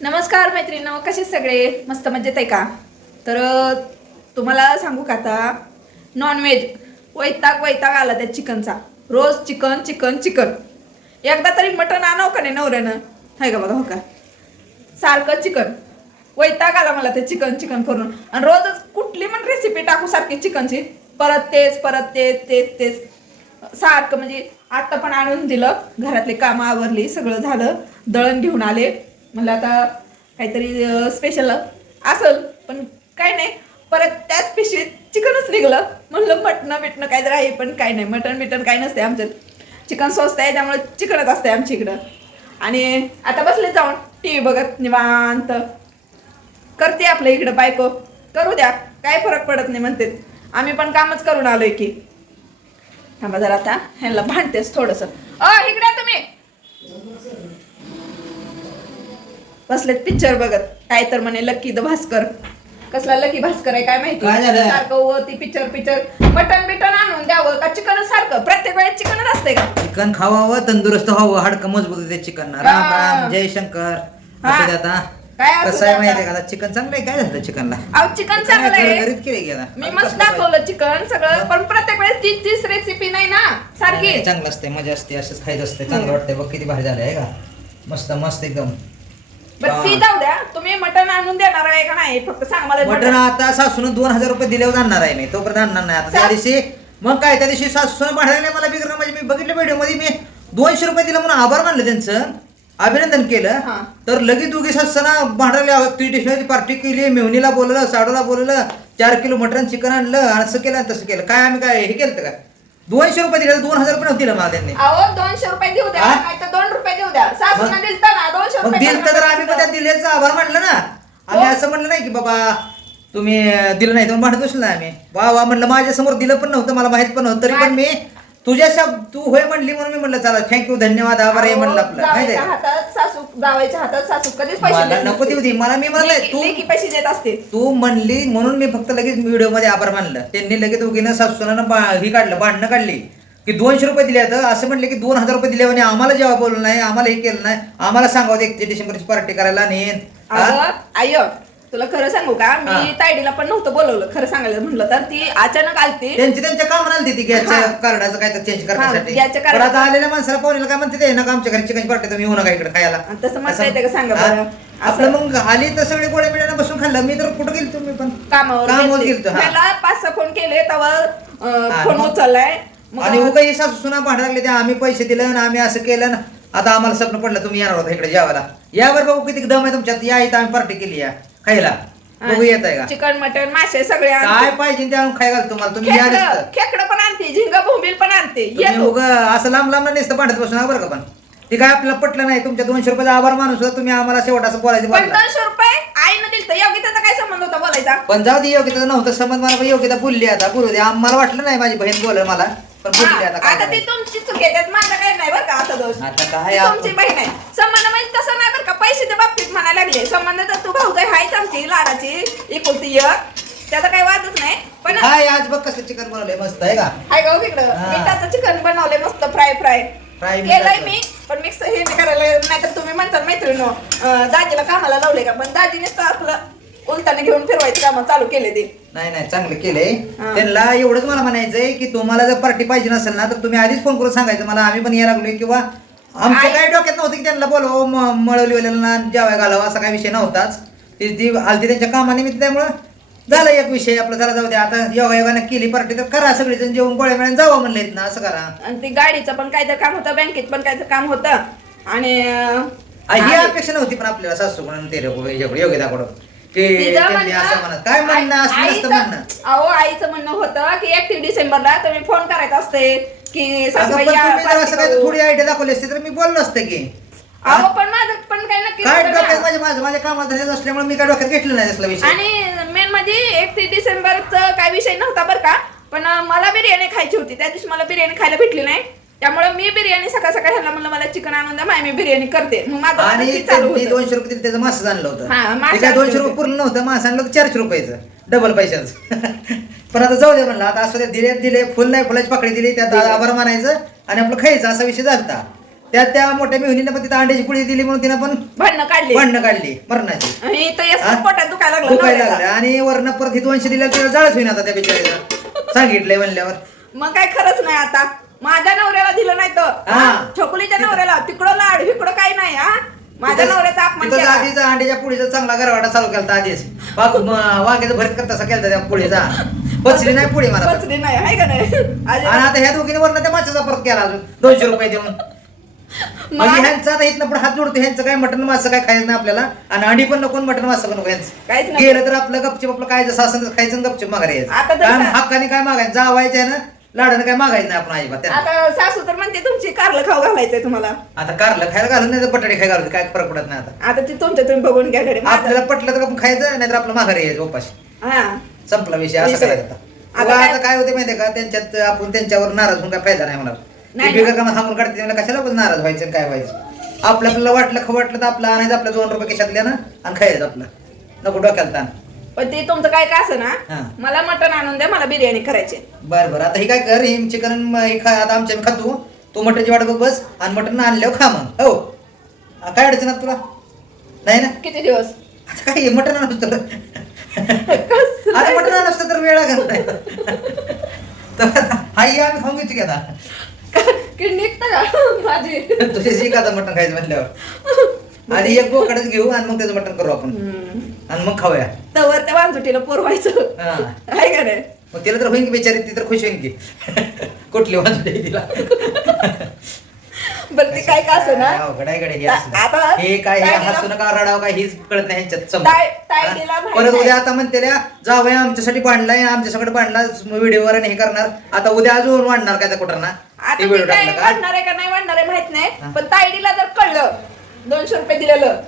नमस्कार मैत्रिणी कसे सगळे? मस्त मजेत आहे का? तर तुम्हाला सांगू का आता? नॉनव्हेज वैताग वैताग आला त्या चिकनचा. रोज चिकन चिकन चिकन. एकदा तरी मटण आणावं का नाही नवऱ्यानं? आहे का बघा हो का? सारखं चिकन. वैताग आला मला ते चिकन चिकन करून. आणि रोजच कुठली पण रेसिपी टाकू सारखी चिकनची. परत तेच परत तेच तेच तेच. सारखं म्हणजे आत्ता पण आणून दिलं. घरातले कामं आवरली सगळं झालं. दळण घेऊन आले. म्हणलं आता काहीतरी स्पेशल असल पण काय नाही. परत त्याच पिशवीत चिकनच निघलं. म्हणलं मटणं बिटणं काहीतरी आहे पण काय नाही. मटण बिटण काय नसते आमच्यात. चिकन स्वस्त आहे त्यामुळे चिकनच असते आमच्या इकडं. आणि आता बसले जाऊन टी व्ही बघत निवांत. करते आपल्या इकडं बायको. करू द्या. काय फरक पडत नाही म्हणते. आम्ही पण कामच करून आलोय की. थांबा जरा आता. ह्याला भांडतेस थोडंसं. अ इकडे तुम्ही. बसलेत पिक्चर बघत. काय तर म्हणे लकी द भास्कर कसला लकी भास्कर आहे काय माहिती? काय झालं? सारखं वरती पिक्चर पिक्चर मटन बिटन आणून द्यावं का चिकन सारखं? प्रत्येक वेळेस चिकनच असते का? चिकन खावावं तंदुरुस्त व्हावं हाडकं मजबूत होते चिकन राम. राम जय शंकर. हा. असू दे आता. काय असू कसं दे आहे आता? माहितीये का चिकन चांगलं आहे. काय झालं चिकनला अहो चिकन चांगलं आहे. घरीच केले गेला मी मस्त दाखवलं चिकन सगळं पण प्रत्येक वेळेस तीच तीच रेसिपी नाही ना? सारखी. चांगलं असते मजा असते. असंच खायचं असते चांगलं. वाटतंय. बघ किती भारी झालं आहे का? मस्त मस्त एकदम. बरं ती जाऊ द्या. तुम्ही मटण आणून देणार आहे का नाही? फक्त सांग मला मटण मटण. आता सासून दोन हजार रुपये दिल्यावर आणणार आहे मी. तोपर्यंत आणणार नाही. आता त्या दिवशी मग काय त्या दिवशी सासून भांडायला मला बिगर म्हणजे मी बघितलं व्हिडिओमध्ये मी दोनशे रुपये दिलं म्हणून आभार मानलं त्यांचं. अभिनंदन केलं. तर लगेच दोघी सासूना तुझी पार्टी केली मेहुणीला बोललं साडूला बोललं चार किलो मटण चिकन आणलं असं केलं तसं केलं. काय आम्ही काय हे केलं का? दोनशे रुपये दिले दोन हजार रुपये दिलं मला त्यांनी. अहो दोनशे रुपये देऊ द्या? नाही दोन रुपये देऊ द्या. सासून ना दिलं तर आम्ही पण त्या दिल्याचं आभार मानलं ना. आम्ही हो. असं म्हणलं नाही की बाबा तुम्ही दिलं नाही तुम्ही भांडत बसलं ना आम्ही. वा वा म्हणलं माझ्यासमोर दिलं पण नव्हतं मला माहीत पण नव्हतं तरी पण मी तुझ्या शब्द तू होय म्हणली म्हणून मी म्हणलं चला थँक्यू धन्यवाद आभार आहे म्हणलं आपलं. माहिती जावायच्या आहे हातात सासू जावायच्या हातात सासू कधीच पैसे मला देत नको नसते. देऊ दे मला मी म्हणलंय लेकी- तू लेकी पैसे देत असते तू म्हणली म्हणून मी फक्त लगेच व्हिडिओमध्ये आभार मानलं. त्यांनी लगेच उगीनं सासूना ही काढलं भांडणं काढली. की दोनशे रुपये दिले तर असं म्हणले की दोन हजार रुपये दिले आणि आम्हाला जेव्हा बोललं नाही आम्हाला हे केलं नाही आम्हाला सांगावं एकतीस डिसेंबरची पार्टी करायला नेन हा? आय तुला खरं सांगू का? मी हा. तायडीला पण नव्हतं बोलवलं खरं सांगायला म्हणलं तर ती अचानक आलती. त्यांची त्यांच्या कामाला आलती ती गॅसच्या हा. कार्डाचं काय तर चेंज करण्यासाठी. आता आलेल्या माणसाला पाहुण्याला काय म्हणते ते ना का आमच्या घरी चिकन पार्टी तुम्ही येऊ नका इकडे खायला. आणि तसं म्हणता येतं का? सांगा हा? बरं? आपलं मग आली तर सगळे गोळ्या मिळायला बसून खाल्लं. मी तर कुठं गेलो तुम्ही पण? कामावर कामावर हा. त्याला पाच सहा फोन केले तेव्हा हा, फोन उचललाय. आणि उगा ही सासू सुना भांडण लागले ते आम्ही पैसे दिले आणि आम्ही असं केलं ना. आता आम्हाला स्वप्न पडलं तुम्ही येणार होता इकडे जेवायला. यावर बघू किती दम आहे तुमच्यात. या इथं आम्ही पार्टी केली या. खायला. बघू येत आहे का? चिकन मटन मासे सगळे काय. पाहिजे ते आणून खाय घाल तुम्हाला. तुम्ही या खेकडं पण आणते झिंगा भोंबील पण आणते. तुम्ही येतो उगा असं लांब लांब नुसतं भांडत बसू नका बरं का पण? ते काय आपल्याला पटलं नाही. तुमच्या दोनशे रुपयाचा आभार माणूस होता तुम्ही आम्हाला शेवट असं बोलायचं पण बोलला दोनशे रुपये आईनं दिलं तर योगिताचा काय संबंध होता बोलायचा? पण जाऊ दे योग्यता नव्हतं समज मला पण योग्यता बोलली आता. बोलू दे आम्हाला वाटलं नाही माझी बहीण बोल मला. पण बोलली आता काय आता ती करायचं. तुमची चूक आहे त्यात माझा काय नाही बरं का आता दोष. आता काय ती आपण- तुमची बहीण आहे. संबंध म्हणजे तसं नाही बरं का पैशाच्या बाबतीत म्हणायला लागले. संबंध तर तू भाऊ हायच आमची लाडाची एकुलती एक. त्याचा काही वादच नाही. पण हाय आज बघ कसं चिकन बनवलंय मस्त आहे का? हाय गाव हा. मिठाचं चिकन बनवलंय मस्त फ्राय फ्राय. Fry केलंय मिठाचं. मी पण मिक्स हे मी करायला नाहीतर तुम्ही म्हणता मैत्रिणी दाजीला कामाला लावले का? पण दाजीनेच तर आपलं उलटाने घेऊन फिरवायची कामं चालू केले ते. नाही नाही चांगलं केलंय. हा. त्यांना एवढंच मला म्हणायचंय की तुम्हाला जर पार्टी पाहिजे नसेल ना तर तुम्ही आधीच फोन करून सांगायचं. मला आम्ही पण यायला लागलोय किंवा आमच्या काही डोक्यात नव्हतं की त्यांना बोलवावं म- मळवलीवाल्याला जेवाय घालावं असा काही विषय नव्हताच. ती ती आलती त्यांच्या कामानिमित्त त्यामुळं झालं एक विषय. आपला जरा जाऊ द्या आता योगा योगाने केली पार्टी तर करा सगळेजण जेवण गोळ्या मिळून जावं म्हणले ना असं करा. आणि ते गाडीचं पण काहीतरी काम होतं बँकेत पण काहीतरी काम होतं. आणि अं, आ, ही अपेक्षा नव्हती पण आपल्याला सासू म्हणून ते योग्यताकडून की तिचं त्यांनी म्हणणं- असं म्हणत. काय म्हणणं? आई- असं नसतं आईचं- म्हणणं. अहो आईचं म्हणणं होतं की एकतीस डिसेंबरला तुम्ही फोन करायचा असते की अगं, सासूबाई पण या, तुम्ही जर party असं काय करू. थोडी आयडिया दाखवली असते तर मी बोललो असतं की. अहो पण माझं पण काही नक्की काय नव्हतं डोक्यात ना. माझ्या माझ्या माझ्या कामात असल्यामुळे मी काय डोक्यात घेतलं नाही असला विषय. आणि मेन म्हणजे एकतीस डिसेंबरचा काय विषय नव्हता बरं का पण मला बिर्याणी खायची होती. त्या दिवशी मला बिर्याणी खायला भेटली नाही. त्यामुळे मी बिर्याणी सकाळ सकाळ ह्याला म्हणलं मला चिकन आणून द्या माय मी बिर्याणी करते. मग माझं आणि ते चालू होतं. दोनशे रुपये दिले त्याचं मासच आणलं होतं. हा, मासं ते काय आणलं दोनशे रुपये होतं. पूर्ण नव्हतं मास आणलं चारशे रुपयाचं. डबल पैशाचं. पण आता जाऊ दे म्हणलं आता असं ते दिले दिले फुल नाही फुलाची पाकळी दिली त्यात आभार मानायचं आणि आपलं खायचं असा विषय झालता. त्या त्या मोठ्या मेहुनीनं पण तिथं अंड्याची पुळी दिली म्हणून तिनं पण भांडणं काढली. भांडणं काढली मरणाची. आणि हा? पोटात दुखायला लागलं दुखायला नवऱ्याला. लागलं. आणि वरनं परत ही दोनशे दिल्या तिला जाळच होईना आता त्या बिचारीला. सांगितलंय म्हणल्यावर. मग काय खरंच नाही आता. माझ्या नवऱ्याला दिलं नाही तर. हा. छकुलीच्या नवऱ्याला. तिकडं लाड इकडं काही नाही हा? माझ्या नवऱ्याचा अपमान तिथं केला. आधीच अंड्याच्या पुळीचा चांगला गरवाडा चालू केला आधीच. म- वांग्याचं भरीत करता केलता त्या पुळीचा. पचली नाही पुळी मला पचली नाही आहे का नाही? आता ह्या दोघीने वरनं त्या माशाचा परत केला अजून. दोनशे रुपये देऊन. म्हणजे ह्यांचा आता इथनं पुढे हात जोडतो. ह्यांचं काय मटन मासं काय खायचं नाही आपल्याला. आणि अंडी पण नको मटन मासं पण नको काहीच यांचं नको. गेलं तर आपलं गपचिप आपलं काय जसं तसं खायचं आणि गपचिप माघारी यायचं. आता हक्काने काय मागायचं? जावायचं आहे ना. लाडानं काय मागायचं नाही आपण अजिबात त्यांना. आता सासू तर म्हणते तुमची कारलं खाऊ घालायचंय तुम्हाला. आता कारलं खायला घालून नाही तर बटाटे खायला घालून काय फरक पडत नाही आता. आता ती तुमच्या तुम्ही बघून घ्या घरी. माझं- आपल्याला पटलं तर आपण खायचं नाहीतर आपलं माघारी यायचं उपाशी. हा. संपला विषय असं विषय. करायचं आता. आता काय- आता काय होते माहितीये का? त्यांच्यात आपण त्यांच्यावर नाराज होऊन काय फायदा नाही होणार नाही. ते बिगर थांबून काढते त्याला कशाला पण नाराज व्हायचं आणि काय व्हायचं? आपलं आपल्याला वाटलं खवं वाटलं तर आपलं आणायचं आपलं दोन रुपये खिशातल्या ना आणि खायचं आपलं. नको डोक्याला ताण. पण ते तुमचं काय का असं हा. ना मला मटण आणून द्या मला बिर्याणी करायची. बरं बरं. आता हे काय कर हे चिकन हे खा आता आमच्या आम्ही खातो. तू मटनची वाट बघ बस आणि मटन आणल्यावर खा मग. हो. आ, काय अडचण आहे तुला? नाही ना? किती दिवस? आता काय मटन आणत तर? आता मटन आणत तर वेळ लागत नाही तर आम्ही खाऊन घेतो की आता? की निघतं का माझी शिक आता मटण खायचं म्हटल्यावर आणि एक बोकडच घेऊ आणि मग त्याचं मटण करू आपण. हम्म. आणि मग खाऊया तवर त्या वांजुटीला पोरवायचं हा. आहे का नाही मग तिला तर होईन की बिचारी ती तर खुश होईन की कुठली वाजते तिला बरं ते काय का असं ना अवघड आहे गड्या हे हे काय हे ताईला- हसू नका रडावं काय हेच कळत नाही ह्यांच्यात समोर. ताई- ताईला हा? माहीत परत नाही. उद्या आता म्हणते जावया आमच्यासाठी बांधलाय आमच्यासाठी बांधला व्हिडिओवर आणि हे करणार आता उद्या अजून वाढणार काय त्या कुठं ना आता ते ती व्हिडिओ काय टाकला का वाढणार आहे का नाही वाढणार आहे माहीत हा. नाही पण तायडीला जर कळलं दोनशे रुपये दिलेलं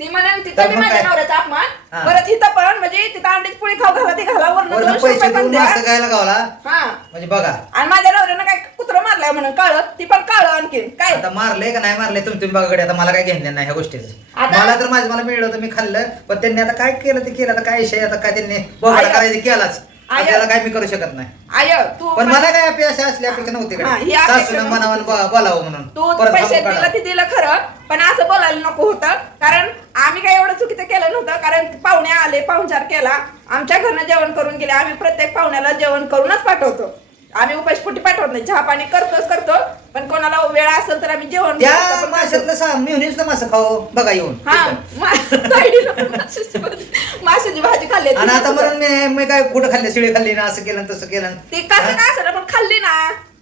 ती म्हणून तर तिथं मग माझ्या काय? नवऱ्याचा अपमान. परत इथं पण म्हणजे तिथं अंडीच पोळी खाऊ घाला ती घाला वरनं वरनं दोनशे पैसे रुपये पण देऊन द्या. मास्तर गायला गावला. हा. म्हणजे बघा. आणि माझ्या नवऱ्यानं काय कुत्र मारलाय म्हणून काळ? ती पण काळ आणखीन. काय? आता मारलंय का नाही मारलंय तुम्ही तुम्ही बघा आता मला काय घेणं नाही ह्या गोष्टीचं. आता- मला तर माझं मला मिळलं होतं मी खाल्लं. पण त्यांनी आता काय केलं ते केलं आता काय विषय आता काय त्यांनी आय- करायचं केलाच. त्याला काय मी करू शकत नाही. आय तू पण मला काय अपेक्षा असली अपेक्षा नव्हती हा, ही कडे अपेक्षा सासून नव्हती. मनावर ब- बोलावं म्हणून. तू परत पैसे हाकून दिलं काढा. ते दिलं खरं पण असं बोलायला नको होतं. कारण आम्ही काय एवढं चुकीचं केलं नव्हतं. कारण पाहुणे आले पाहुणचार केला. आमच्या घरनं जेवण करून गेले. आम्ही प्रत्येक पाहुण्याला जेवण करूनच पाठवतो. आम्ही उपाशपोटी पाठवत नाही. चहा पाणी करतोच करतो पण कोणाला वेळ असेल तर आम्ही जेवण त्या करतो, पण माशातलं सा मासं खाऊ बघा येऊन. हा मा- ताईडीनं माशाची भाजी माशाची भाजी खाल्ली आणि आता म्हणून मी मी काय कुठं खाल्ले? शिळे खाल्ली ना असं केलं आणि तसं केलं ती कसं काय असं पण खाल्ली ना.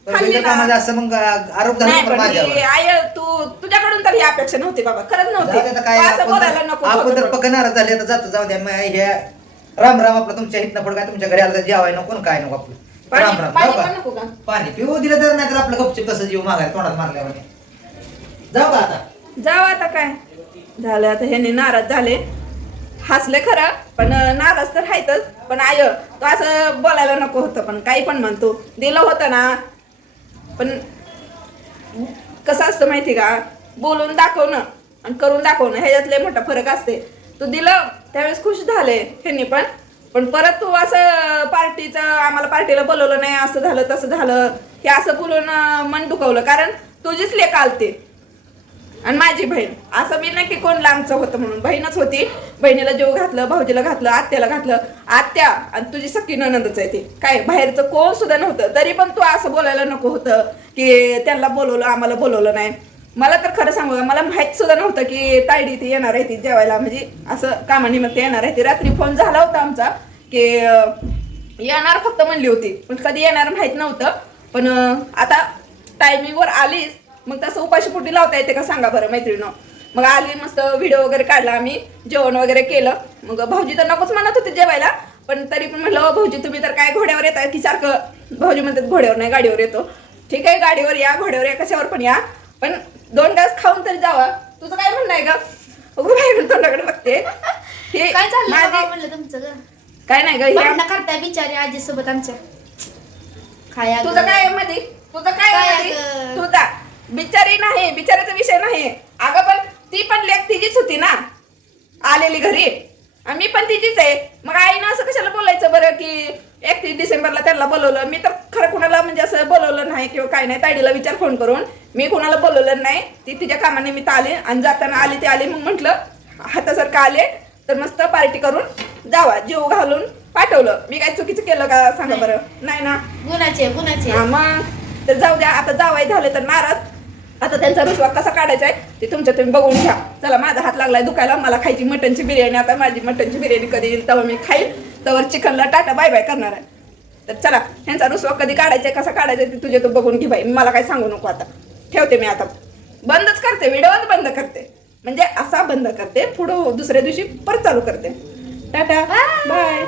पण खाल्ली बिगर कामाचं ना असं मग आरोप झाला नाही ना पण माझ्यावर. ही आय तू तुझ्याकडून तर ही अपेक्षा नव्हती बाबा. खरंच जाऊ दे नव्हती आता काय तू असं आपण बोलायला तर- नको आपण तर होतं. झाले आता जातो जाऊ द्या मग हे राम राम आपलं तुमच्या हितनं पुढे काय तुमच्या घरी आलं तर जेवाय नको आणि काय नको आपलं. पाणी राम राम पाणी जाऊ पण का नको का? पाणी पिऊ दिलं तर नाही तर आपलं गपचिप तसं जीव मागाय तोंडात मारल्यावर. जाऊ का आता. जाऊ आता काय? झालं आता ह्याने नाराज झाले. हसले खरं पण नाराज तर आहेतच. पण आय तो असं बोलायला नको होतं पण काही पण म्हणतो. दिलं होतं ना. पण कसं असतं माहिती का? बोलून दाखवणं आणि करून दाखवणं ह्याच्यातले मोठा फरक असते. तू दिलं त्यावेळेस खुश झाले ह्यांनी पण. पण परत तू असं पार्टीचं आम्हाला पार्टीला बोलवलं नाही असं झालं तसं झालं हे असं बोलून मन दुखवलं. कारण तुझीच लेख आलते आणि माझी बहीण. असं मी नाही की कोण लांबचं होतं म्हणून. बहीणच होती. बहिणीला जेव घातलं भाऊजीला घातलं आत्याला घातलं. आत्या आणि तुझी सख्खी ननंदच आहे ती. काय बाहेरचं कोण सुद्धा नव्हतं. तरी पण तू असं बोलायला नको होतं की त्यांना बोलवलं आम्हाला बोलवलं नाही. मला तर खरं सांगू का मला माहीत सुद्धा नव्हतं की तायडी ती येणार आहे ती जेवायला. म्हणजे असं कामानिमित्त येणार आहे. ती रात्री फोन झाला होता आमचा की येणार फक्त म्हणली होती. पण कधी येणार माहीत नव्हतं. पण आता टायमिंगवर आलीच. मग तसं उपाशी उपाशीपोटी लावता येते का सांगा बरं मैत्रिणं मग आली मस्त व्हिडिओ वगैरे काढला आम्ही. जेवण वगैरे केलं. मग भाऊजी तर नकोच म्हणत होते जेवायला. पण तरी पण म्हटलं भाऊजी तुम्ही तर काय घोड्यावर येता की सारखं भाऊजी म्हणतात घोड्यावर नाही गाडीवर येतो. ठीक आहे गाडीवर या घोड्यावर या कशावर पण या. पण दोन तास खाऊन तरी जावा. तुझं काय म्हणणं आहे का अगं बाई, तोंडाकडे बघते. हे काय चाललं माझी- बाबा म्हणलं तुमचं ग? काय नाही ग हे भांडणं करताय बिचारी आजी सोबत आमच्या खाया. तुझं काय मध्ये तुझं काय काय मध्ये अगं? तुझा बिचारी नाही बिचाराचा विषय नाही. अगं पण ती पण लेख तिचीच होती ना आलेली घरी. मी पण तिचीच आहे. मग आईनं असं कशाला बोलायचं बरं की एकतीस डिसेंबरला त्यांना बोलवलं. मी तर खरं कुणाला म्हणजे असं बोलवलं नाही किंवा काय नाही. ताईडीला विचार फोन करून मी कुणाला बोलवलं नाही. ती तिच्या कामानिमित्त आली आणि जाताना आली ते आली. मग म्हटलं हातासारखं आले तर मस्त पार्टी करून जावा. जीव घालून पाठवलं. मी काय चुकीचं केलं का? सांगा बरं. नाही ना? गुणाचे गुणाचे. हा मग? तर जाऊ द्या. आता जावाय झाले तर नाराज. आता त्यांचा रुसवा कसा काढायचा आहे ते तुमच्या तुम्ही बघून घ्या. चला माझा हात लागलाय दुखायला. मला खायची मटनची बिर्याणी आता माझी मटनची बिर्याणी कधी येईल तेव्हा मी खाईल. तेव्हा चिकनला टाटा बाय बाय करणार आहे. तर चला ह्यांचा रुसवा कधी काढायचा आहे कसा काढायचा आहे ते तुझे तू बघून घे बाई. मला काय सांगू नको आता. ठेवते मी आता. बंदच करते व्हिडिओच बंद करते. म्हणजे असा बंद करते पुढं दुसऱ्या दिवशी परत चालू करते. Tata bye.